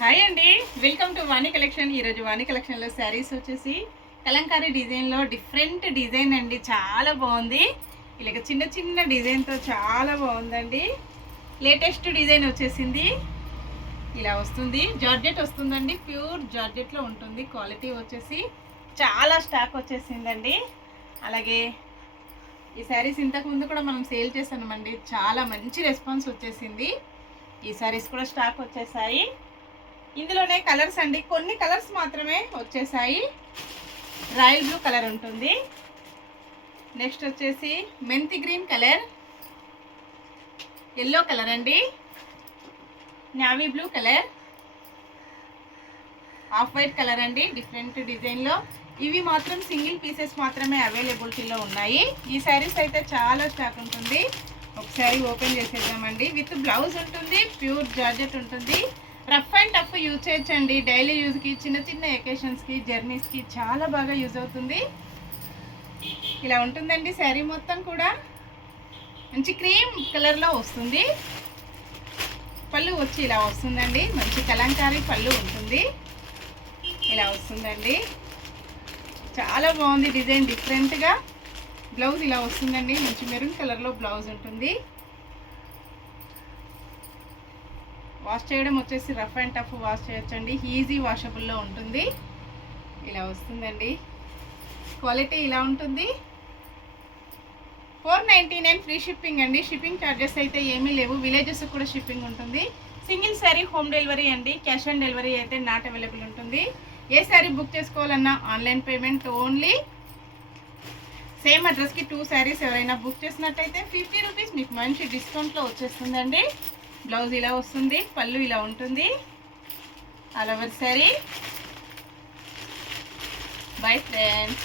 Hi అండి, welcome to Vani collection. ఈరోజు వాణి కలెక్షన్లో శారీస్ వచ్చేసి కలంకారీ డిజైన్లో డిఫరెంట్ డిజైన్ అండి. చాలా బాగుంది. ఇలాగ చిన్న చిన్న డిజైన్తో చాలా బాగుందండి. లేటెస్ట్ డిజైన్ వచ్చేసింది. ఇలా వస్తుంది, జార్జెట్ వస్తుందండి. ప్యూర్ జార్జెట్లో ఉంటుంది. క్వాలిటీ వచ్చేసి చాలా స్టాక్ వచ్చేసిందండి. అలాగే ఈ శారీస్ ఇంతకుముందు కూడా మనం సేల్ చేసామండి. చాలా మంచి రెస్పాన్స్ వచ్చేసింది. ఈ శారీస్ కూడా స్టాక్ వచ్చేసాయి. ఇందులోనే కలర్స్ అండి, కొన్ని కలర్స్ మాత్రమే వచ్చేసాయి. రాయల్ బ్లూ కలర్ ఉంటుంది. నెక్స్ట్ వచ్చేసి మెంతి గ్రీన్ కలర్, ఎల్లో కలర్ అండి, navy blue colour, off white colour అండి. డిఫరెంట్ డిజైన్లో ఇవి మాత్రం సింగిల్ పీసెస్ మాత్రమే అవైలబిలిటీలో ఉన్నాయి. ఈ శారీస్ అయితే చాలా స్టాక్ ఉంటుంది. ఒకసారి ఓపెన్ చేసేద్దామండి. విత్ బ్లౌజ్ ఉంటుంది. ప్యూర్ జార్జెట్ ఉంటుంది. రఫ్ అండ్ టఫ్ యూజ్ చేయొచ్చండి. డైలీ యూజ్కి, చిన్న చిన్న ఎకేషన్స్కి, జర్నీస్కి చాలా బాగా యూజ్ అవుతుంది. ఇలా ఉంటుందండి శారీ మొత్తం కూడా. మంచి క్రీమ్ కలర్లో వస్తుంది. పళ్ళు వచ్చి ఇలా వస్తుందండి. మంచి కలంకారీ పళ్ళు ఉంటుంది. ఇలా వస్తుందండి. చాలా బాగుంది డిజైన్, డిఫరెంట్గా. బ్లౌజ్ ఇలా వస్తుందండి. మంచి మెరూన్ కలర్లో బ్లౌజ్ ఉంటుంది. వాష్ చేయడం వచ్చేసి రఫ్ అండ్ టఫ్ వాష్ చేయొచ్చండి. ఈజీ వాషబుల్లో ఉంటుంది. ఇలా వస్తుందండి. క్వాలిటీ ఇలా ఉంటుంది. 499 ఫ్రీ షిప్పింగ్ అండి. షిప్పింగ్ ఛార్జెస్ అయితే ఏమీ లేవు. విలేజెస్ కూడా షిప్పింగ్ ఉంటుంది. సింగిల్ శారీ హోమ్ డెలివరీ అండి. క్యాష్ ఆన్ డెలివరీ అయితే నాట్ అవైలబుల్ ఉంటుంది. ఏ శారీ బుక్ చేసుకోవాలన్నా ఆన్లైన్ పేమెంట్ ఓన్లీ. సేమ్ అడ్రస్కి 2 శారీస్ ఎవరైనా బుక్ చేసినట్టయితే 50 రూపీస్ మీకు మంచి డిస్కౌంట్లో వచ్చేస్తుందండి. బ్లౌజ్ ఇలా వస్తుంది. పళ్ళు ఇలా ఉంటుంది. All over sari. Bye friends.